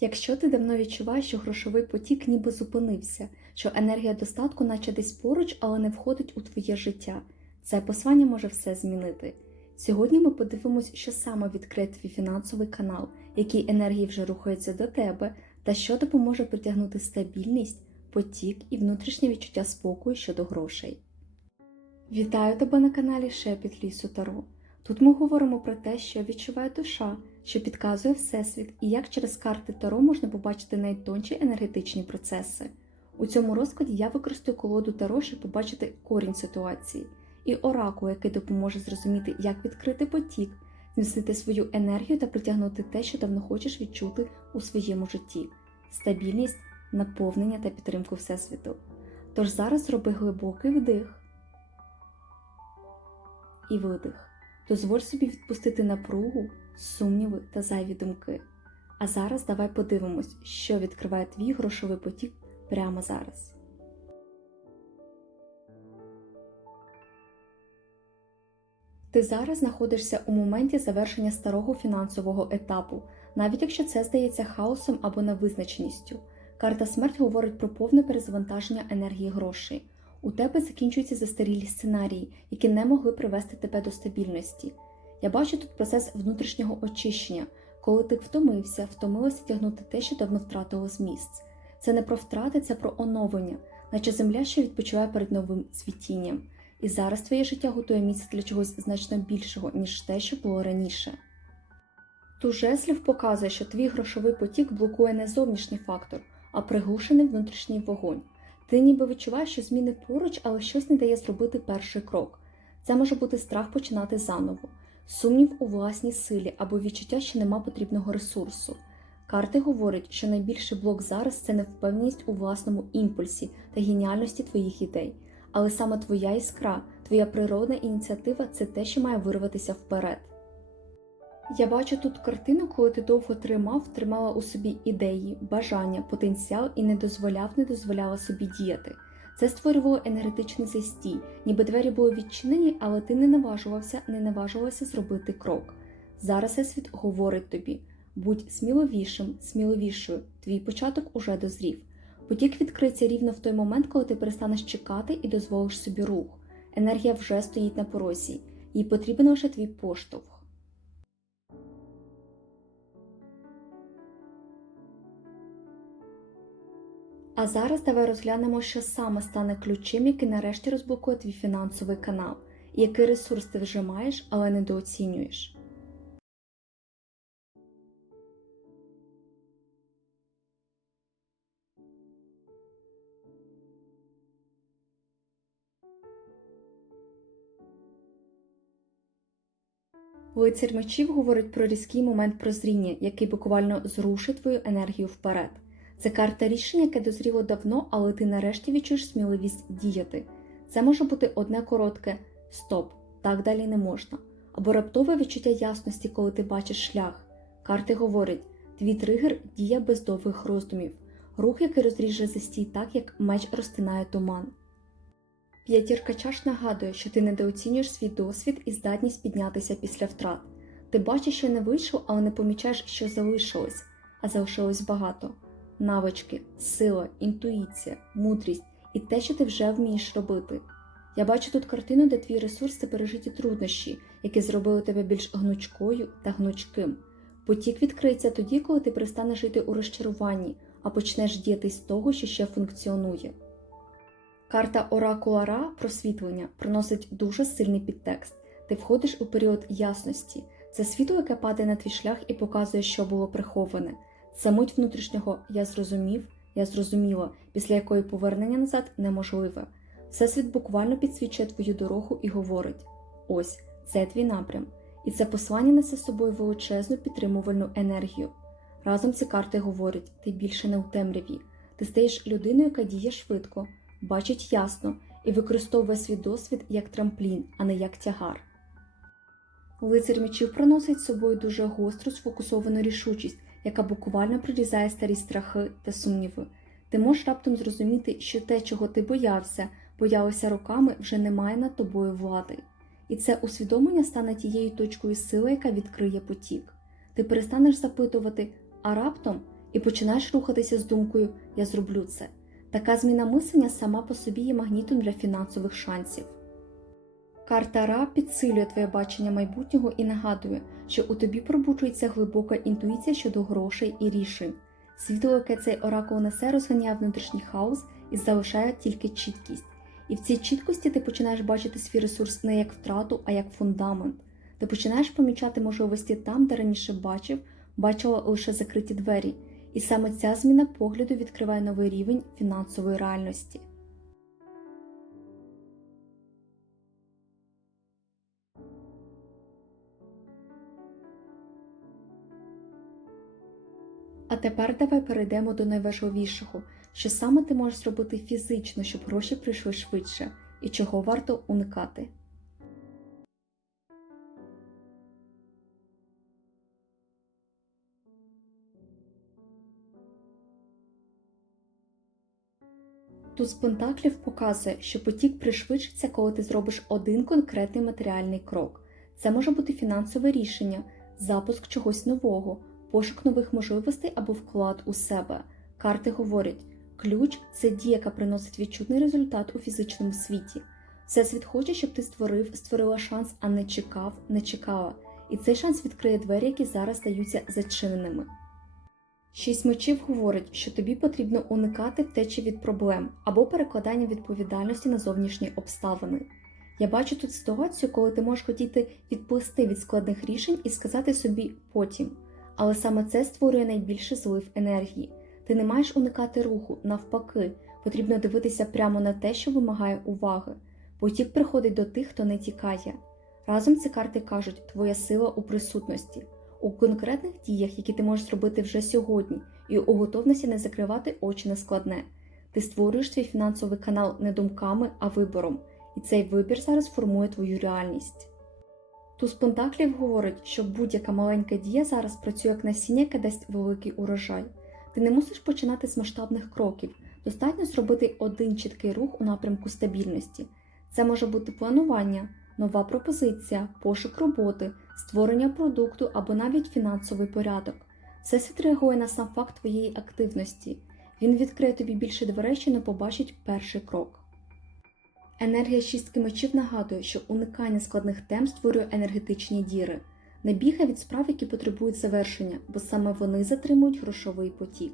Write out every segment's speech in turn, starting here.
Якщо ти давно відчуваєш, що грошовий потік ніби зупинився, що енергія достатку наче десь поруч, але не входить у твоє життя, це послання може все змінити. Сьогодні ми подивимось, що саме відкриє твій фінансовий канал, які енергії вже рухаються до тебе, та що допоможе притягнути стабільність, потік і внутрішнє відчуття спокою щодо грошей. Вітаю тебе на каналі Шепіт Лісу Таро. Тут ми говоримо про те, що відчуває душа, що підказує Всесвіт, і як через карти Таро можна побачити найтонші енергетичні процеси. У цьому розкладі я використаю колоду Таро, щоб побачити корінь ситуації, і оракул, який допоможе зрозуміти, як відкрити потік, змістити свою енергію та притягнути те, що давно хочеш відчути у своєму житті стабільність, наповнення та підтримку Всесвіту. Тож зараз зроби глибокий вдих і видих. Дозволь собі відпустити напругу, сумніви та зайві думки. А зараз давай подивимось, що відкриває твій грошовий потік прямо зараз. Ти зараз знаходишся у моменті завершення старого фінансового етапу, навіть якщо це здається хаосом або невизначеністю. Карта смерть говорить про повне перезавантаження енергії грошей. У тебе закінчуються застарілі сценарії, які не могли привести тебе до стабільності. Я бачу тут процес внутрішнього очищення, коли ти втомився, втомилася тягнути те, що давно втратило з місць. Це не про втрати, це про оновлення, наче земля, що відпочиває перед новим цвітінням. І зараз твоє життя готує місце для чогось значно більшого, ніж те, що було раніше. Ту жезлів показує, що твій грошовий потік блокує не зовнішній фактор, а приглушений внутрішній вогонь. Ти ніби відчуваєш, що зміни поруч, але щось не дає зробити перший крок. Це може бути страх починати заново, сумнів у власній силі або відчуття, що нема потрібного ресурсу. Карти говорять, що найбільший блок зараз це невпевненість у власному імпульсі та геніальності твоїх ідей. Але саме твоя іскра, твоя природна ініціатива це те, що має вирватися вперед. Я бачу тут картину, коли ти довго тримав, тримала у собі ідеї, бажання, потенціал і не дозволяв, не дозволяла собі діяти. Це створювало енергетичний застій, ніби двері були відчинені, але ти не наважувався, не наважувалася зробити крок. Зараз Всесвіт говорить тобі: будь сміливішим, сміливішою, твій початок уже дозрів. Потік відкриється рівно в той момент, коли ти перестанеш чекати і дозволиш собі рух. Енергія вже стоїть на порозі, їй потрібен лише твій поштовх. А зараз давай розглянемо, що саме стане ключем, який нарешті розблокує твій фінансовий канал, який ресурс ти вже маєш, але недооцінюєш. Лицар мечів говорить про різкий момент прозріння, який буквально зрушить твою енергію вперед. Це карта рішення, яке дозріло давно, але ти нарешті відчуєш сміливість діяти. Це може бути одне коротке стоп, так далі не можна. Або раптове відчуття ясності, коли ти бачиш шлях. Карти говорять, твій тригер діє без довгих роздумів, рух, який розріже застій так, як меч розтинає туман. П'ятірка чаш нагадує, що ти недооцінюєш свій досвід і здатність піднятися після втрат. Ти бачиш, що не вийшов, але не помічаєш, що залишилось, а залишилось багато навички, сила, інтуїція, мудрість і те, що ти вже вмієш робити. Я бачу тут картину, де твій ресурс це пережиті труднощі, які зробили тебе більш гнучкою та гнучким. Потік відкриється тоді, коли ти перестанеш жити у розчаруванні, а почнеш діяти з того, що ще функціонує. Карта Оракула Ра просвітлення приносить дуже сильний підтекст. Ти входиш у період ясності. Це світло, яке падає на твій шлях і показує, що було приховане. Це мить внутрішнього я зрозумів, я зрозуміла, після якої повернення назад неможливе. Всесвіт буквально підсвічує твою дорогу і говорить: ось це твій напрям, і це послання несе з собою величезну підтримувальну енергію. Разом ці карти говорять: ти більше не у темряві, ти стаєш людиною, яка діє швидко, бачить ясно і використовує свій досвід як трамплін, а не як тягар. Лицар мечів проносить з собою дуже гостру сфокусовану рішучість, яка буквально прорізає старі страхи та сумніви. Ти можеш раптом зрозуміти, що те, чого ти боявся, боялися роками, вже не має над тобою влади. І це усвідомлення стане тією точкою сили, яка відкриє потік. Ти перестанеш запитувати, а раптом, і починаєш рухатися з думкою Я зроблю це. Така зміна мислення сама по собі є магнітом для фінансових шансів. Карта Ра підсилює твоє бачення майбутнього і нагадує, що у тобі пробуджується глибока інтуїція щодо грошей і рішень. Світло, яке цей оракул несе, розганяє внутрішній хаос і залишає тільки чіткість. І в цій чіткості ти починаєш бачити свій ресурс не як втрату, а як фундамент. Ти починаєш помічати можливості там, де раніше бачив, бачила лише закриті двері, і саме ця зміна погляду відкриває новий рівень фінансової реальності. А тепер давай перейдемо до найважливішого, що саме ти можеш зробити фізично, щоб гроші прийшли швидше, і чого варто уникати. Туз Пентаклів показує, що потік пришвидшиться, коли ти зробиш один конкретний матеріальний крок. Це може бути фінансове рішення, запуск чогось нового, пошук нових можливостей або вклад у себе. Карти говорять, ключ це дія, яка приносить відчутний результат у фізичному світі. Всесвіт хоче, щоб ти створив, створила шанс, а не чекав, не чекала. І цей шанс відкриє двері, які зараз стаються зачиненими. Шість мечів говорить, що тобі потрібно уникати втечі від проблем або перекладання відповідальності на зовнішні обставини. Я бачу тут ситуацію, коли ти можеш хотіти відплисти від складних рішень і сказати собі потім, але саме це створює найбільший злив енергії. Ти не маєш уникати руху, навпаки, потрібно дивитися прямо на те, що вимагає уваги. Потік приходить до тих, хто не тікає. Разом ці карти кажуть, твоя сила у присутності, у конкретних діях, які ти можеш зробити вже сьогодні, і у готовності не закривати очі на складне. Ти створюєш свій фінансовий канал не думками, а вибором, і цей вибір зараз формує твою реальність. Туз Пентаклів говорить, що будь-яка маленька дія зараз працює як насіння, яке дасть великий урожай. Ти не мусиш починати з масштабних кроків, достатньо зробити один чіткий рух у напрямку стабільності. Це може бути планування, нова пропозиція, пошук роботи, створення продукту або навіть фінансовий порядок. Всесвіт реагує на сам факт твоєї активності. Він відкриє тобі більше дверей, що не побачить перший крок. Енергія шістки мечів нагадує, що уникання складних тем створює енергетичні діри. Не бігай від справ, які потребують завершення, бо саме вони затримують грошовий потік.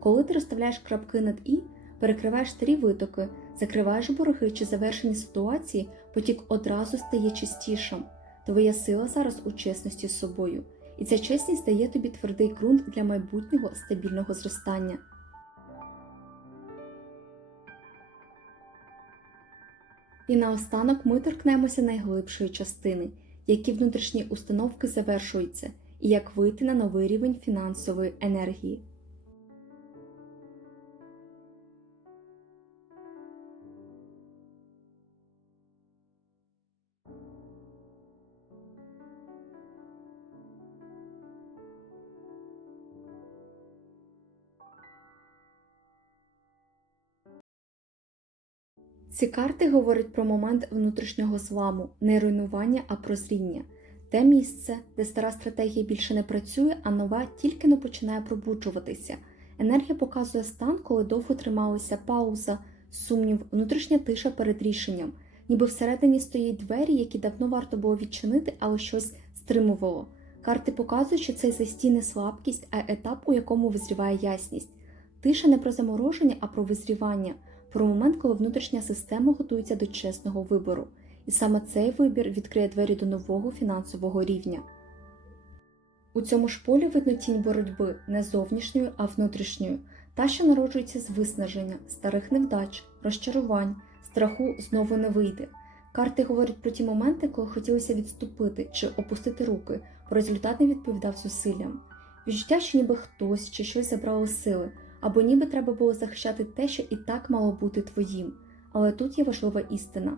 Коли ти розставляєш крапки над і, перекриваєш старі витоки, закриваєш борги чи завершені ситуації, потік одразу стає чистішим. Твоя сила зараз у чесності з собою, і ця чесність дає тобі твердий ґрунт для майбутнього стабільного зростання. І наостанок ми торкнемося найглибшої частини, які внутрішні установки завершуються, і як вийти на новий рівень фінансової енергії. Ці карти говорять про момент внутрішнього зламу, не руйнування, а прозріння. Те місце, де стара стратегія більше не працює, а нова тільки не починає пробуджуватися. Енергія показує стан, коли довго трималася пауза, сумнів, внутрішня тиша перед рішенням, ніби всередині стоять двері, які давно варто було відчинити, але щось стримувало. Карти показують, що цей застій не слабкість, а етап, у якому визріває ясність. Тиша не про замороження, а про визрівання про момент, коли внутрішня система готується до чесного вибору, і саме цей вибір відкриє двері до нового фінансового рівня. У цьому ж полі видно тінь боротьби не зовнішньою, а внутрішньою, та, що народжується з виснаження, старих невдач, розчарувань, страху знову не вийде. Карти говорять про ті моменти, коли хотілося відступити чи опустити руки, бо результат не відповідав зусиллям. Відчуття, що ніби хтось чи щось забрало сили або ніби треба було захищати те, що і так мало бути твоїм. Але тут є важлива істина.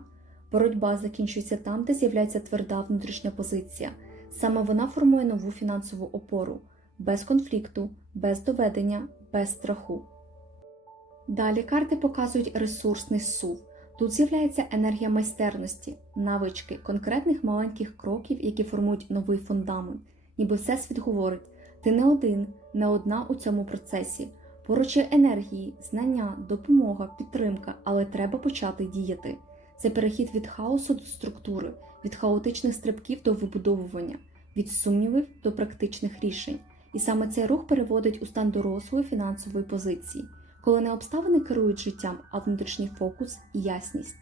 Боротьба закінчується там, де з'являється тверда внутрішня позиція. Саме вона формує нову фінансову опору, без конфлікту, без доведення, без страху. Далі карти показують ресурсний сув. Тут з'являється енергія майстерності, навички, конкретних маленьких кроків, які формують новий фундамент, ніби всесвіт говорить, Ти не один, не одна у цьому процесі. Поруч є енергії, знання, допомога, підтримка, але треба почати діяти. Це перехід від хаосу до структури, від хаотичних стрибків до вибудовування, від сумнівів до практичних рішень. І саме цей рух переводить у стан дорослої фінансової позиції, коли не обставини керують життям, а внутрішній фокус і ясність.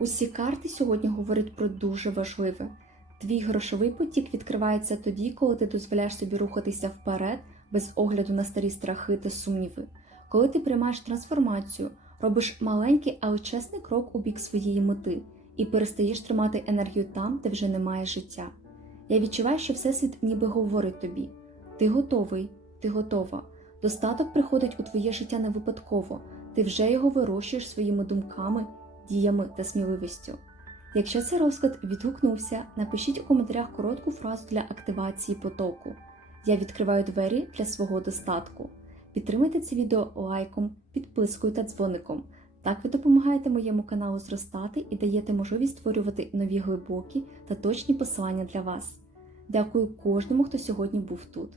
Усі карти сьогодні говорять про дуже важливе. Твій грошовий потік відкривається тоді, коли ти дозволяєш собі рухатися вперед без огляду на старі страхи та сумніви. Коли ти приймаєш трансформацію, робиш маленький, але чесний крок у бік своєї мети і перестаєш тримати енергію там, де вже немає життя. Я відчуваю, що Всесвіт ніби говорить тобі: ти готовий, ти готова. Достаток приходить у твоє життя не випадково, ти вже його вирощуєш своїми думками, діями та сміливістю. Якщо цей розклад відгукнувся, напишіть у коментарях коротку фразу для активації потоку. Я відкриваю двері для свого достатку. Підтримайте це відео лайком, підпискою та дзвоником. Так ви допомагаєте моєму каналу зростати і даєте можливість створювати нові глибокі та точні посилання для вас. Дякую кожному, хто сьогодні був тут.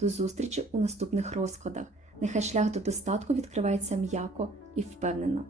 До зустрічі у наступних розкладах. Нехай шлях до достатку відкривається м'яко і впевнено.